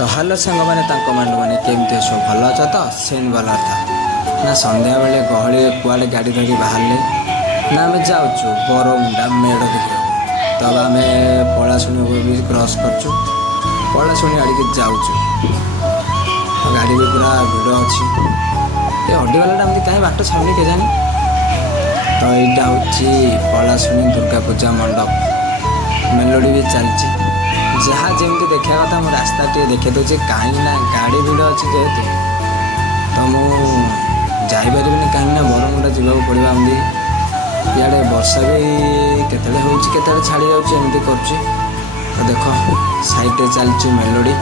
तो हेलो सांग मैंने मैंने केमती सब भल अच तो सेन भल था ना संध्या बेले गहली कुआड़े गाड़ी धरी बाहर ना आम जाऊँ बरमुंडा मेढ़ देखा तब आम पलाशुणी भी क्रॉस करचु पलाशुणी आड़िक जाऊँ गाड़ी भी पूरा भिड़ अच्छी ये अड्डीवाला एमती कहीं बाट छाड़नी के जानी तो यहाँ हूँ पलाशुणी दुर्गा पूजा मंडप मेलोडी भी चलती जहाँ जमी देखा कथा मुझे रास्ता टे देखे दूसरी कहीं गाड़ी भिड़ अच्छी जेहेतु तो मुझे कहीं बरमुंडा जावाक पड़ा एमती इे वर्षा भी केतले होते छाड़ी जामती कर देख साइड चलती मेलोडी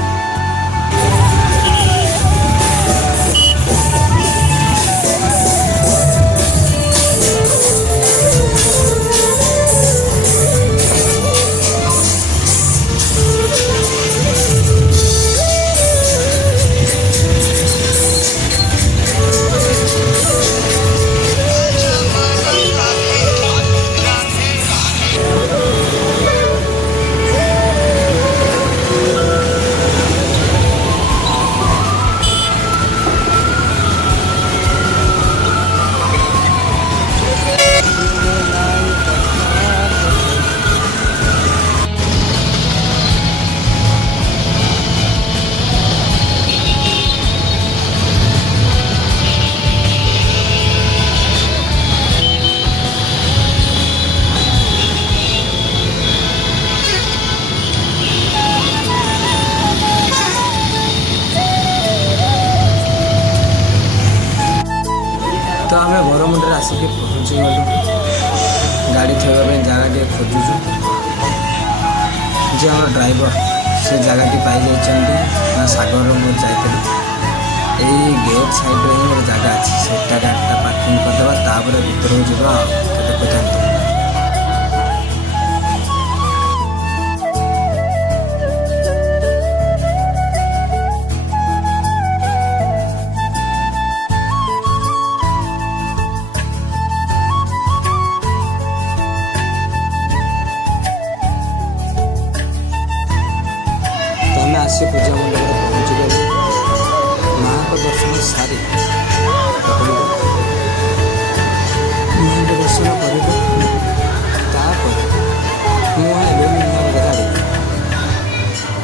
तो आम बरमुंडा आसिक पहुँची गलु गाड़ी थोड़ा जगह टे खोजुचु जे आम ड्राइवर से जगह टी पाई ना सागर मोर जाइल यही गेट साइड में गोटे जगह अच्छी से गाड़ी पार्किंग करदे तापर भर जावा केते आसी पूजा मंडप पहुँची गलु माँ को दर्शन सारी दर्शन कर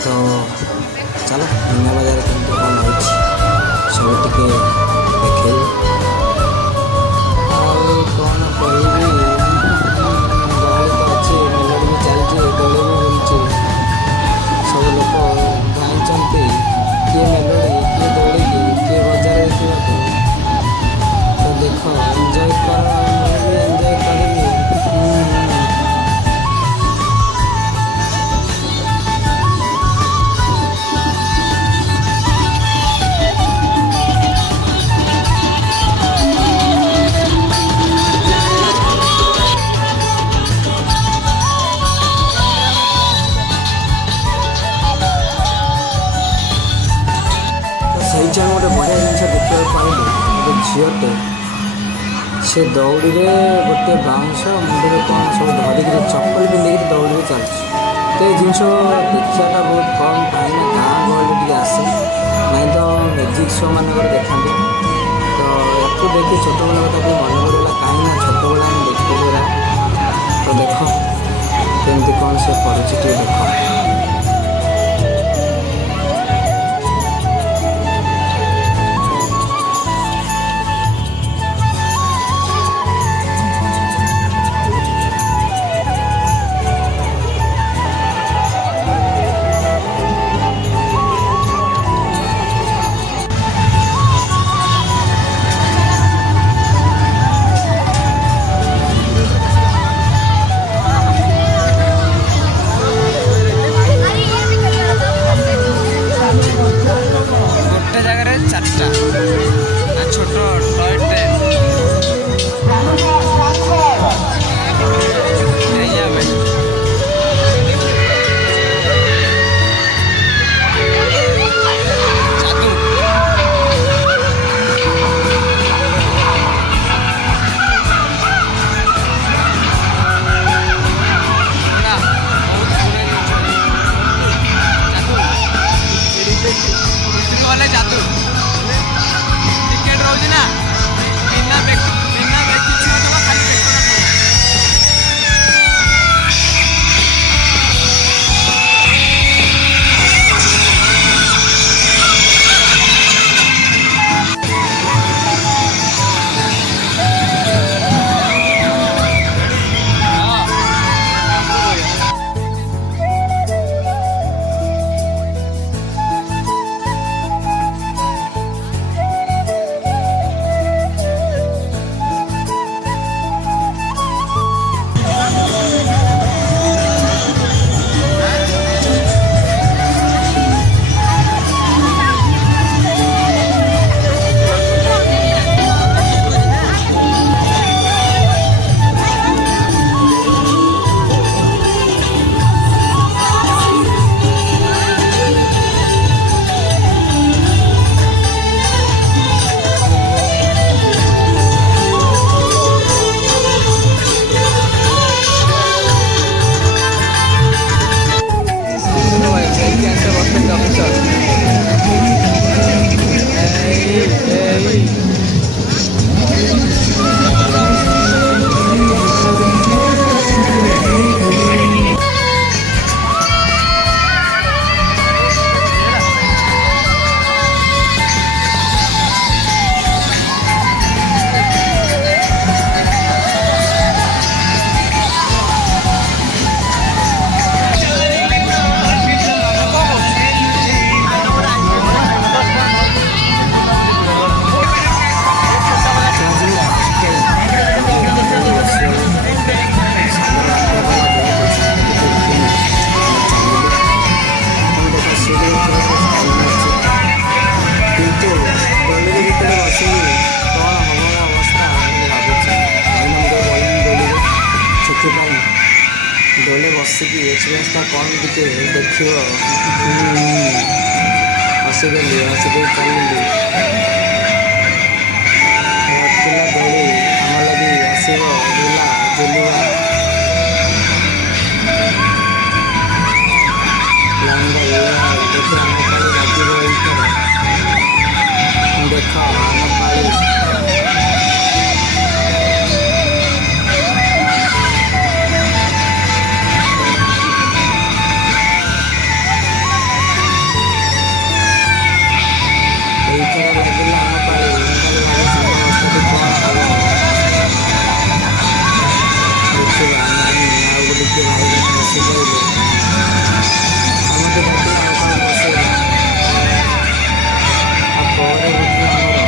तो चलो मीना बजार कमी कौन हो सब टे देखे कौन कह गहली तो अच्छी मेलोडी भी चलती दौड़ भी बुलूँ सब लोग किए मेलोडी किए दौड़ी किए बजार तो देख एंजॉय कर भी एंजॉय करी सही गोटे बढ़िया जिन देखा पाइली गोटे झीटे से दौड़ी में गोटे बाउंश मुंडे कौन सब धरिक चप्पल पिंधिक दौड़ी चलती तो ये जिन देखाटा बहुत कम कहीं गाँ गहली टे आसे नहीं तो म्यूजिक शो मान देखा तो या देखी छोट बेला कथा मन पड़ा कहीं छोट बेला देखते तो देख केमती कौन से कर देख ବସିକି ଏକ୍ସପିରିଏନ୍ସଟା କ'ଣ ଟିକେ ଦେଖିବ। ହସିଦେଲି ହସିଦେଇ ଚାଲିଲି। ଥିଲା ଦୋଳି ଆମ ଲାଗି ଆସିବ ଝୁଲା ଝୁଲିବା। ଦେଖ ଆମ ପାଳି ଲାଗିବ ଏଇଥର। ଦେଖ ଆମ ପାଳି। ଏଇଥର ଲାଗିଲା ଆମ ପାଳି। ସମସ୍ତଙ୍କୁ କ'ଣ ହବ ଦେଖିବା। ନାଇଁ ଆଉ ଗୋଟେ କିଏ ଭାଇ ବସି କହିଲେ ଆମକୁ ଡାକି ଆଉ କ'ଣ ବସେଇବା। ଆଉ ପରେ ଦେଖିବା ଆମର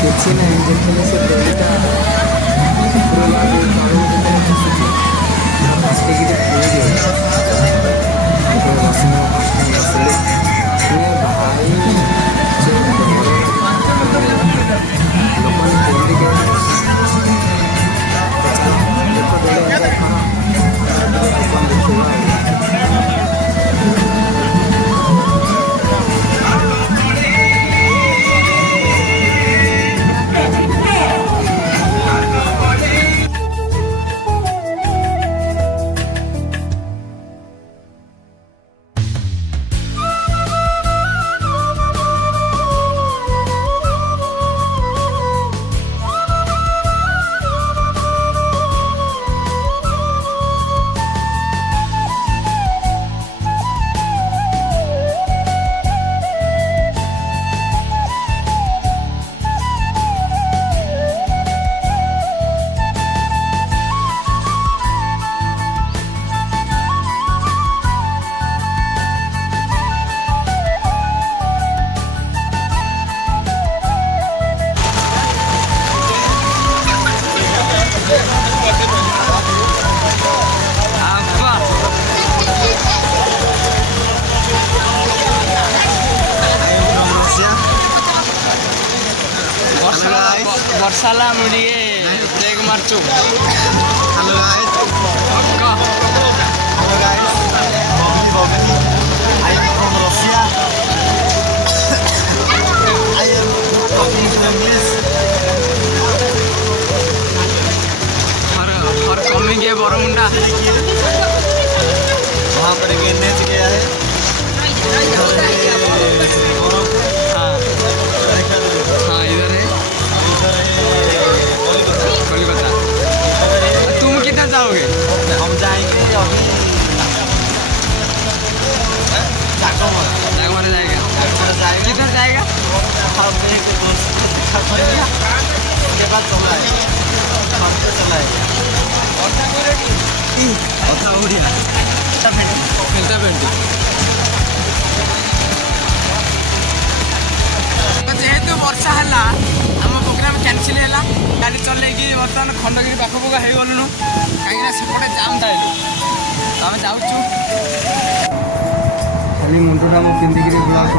କିଛି ନାହିଁ। ଯେତେବେଳେ ସେ ଦୋଳିଟା ତଳକୁ ଯେତେବେଳେ ଖସୁଛି ବସିକି ବସିଲି ଭାଇ ଲୋକମାନେ କେମିତି ଦେଖ ଦୋଳି ଏନ୍ଜୟ କର। କ'ଣ ଦେଖିବା ବର୍ଷାଲା ମୁଁ ଟିକେ ବ୍ରେକ୍ ମାରୁଛୁ। Hello guys. ପକ୍କା Hello guys. I am from Russia. I am talking to English. और कमिंग है बरमुंडा। वहाँ पर एक NH गया है। हाँ हाँ इधर है कोलकाता। तुम कितना जाओगे? हम जाएंगे अभी जागमारा जाएगा। किधर जाएगा? हम एक दोस्त को देखा पड़ेगा। उसके बाद चला है खेलता पेंटी जेहेतु वर्षा है आम प्रोग्राम कैंसिल है गाड़ी चलैकी बर्तमान खंडगिरी पाखपुक हो गलुनु कहीं सेपटे जाम था आम जाऊँ खाली मुंडटा मु पिंधिकी ब्लॉग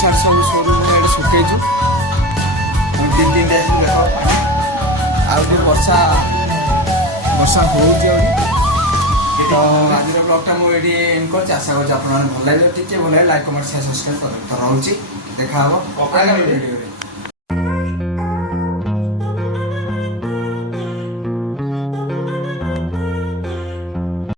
ସାର୍ଟ ସବୁ ସୋରୁମ୍ ଏଇଠି ଶୁଖେଇଛୁ। ଦୁଇ ତିନିଟା ଦେଖ ପାଣି ଆଉ ଟିକେ ବର୍ଷା ହେଉଛି ଆହୁରି। ତ ଆଜିର ବ୍ଲଗ୍ଟା ମୁଁ ଏଇଠି ଏଣ୍ଡ କରୁଛି। ଆଶା କରୁଛି ଆପଣମାନେ ଭଲ ଲାଗିବ। ଟିକେ ଭଲ ଲାଗେ ଲାଇକ୍ କମେଣ୍ଟ ସେୟାର ସବସ୍କ୍ରାଇବ୍ କରନ୍ତୁ। ତ ରହୁଛି, ଦେଖା ହେବ ଆଗାମୀ ଭିଡ଼ିଓ।